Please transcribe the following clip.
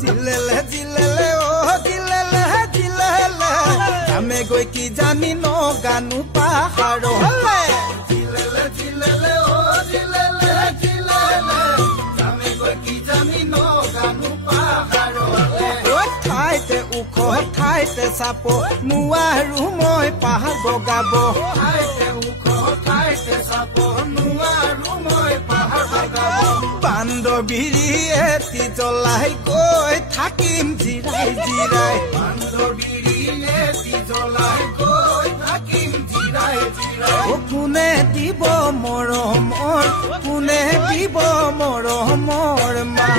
জিলেলে জিলেলে ও জিলেলে জিলেলে আমি গৈ কি জানি নগানো পাহাৰলে জিলেলে জিলেলে ও জিলেলে জিলেলে আমি গৈ কি জানি নগানো পাহাৰলে ও ঠাইতে উখ ঠাইতে চাপ নোৱাৰো মই পাহাৰ বগাব ঠাইতে উখ ঠাইতে চাপ নোৱাৰো মই পাহাৰ বগাব বান্দৰবিৰিয়ে তি জ্বলাই গৈ থাকিম জিৰাই জিৰাই বান্দৰবিৰিয়ে তি জ্বলাই গৈ থাকিম জিৰাই জিৰাই কোনে দিব মৰমৰ কোনে দিব মৰমৰ মা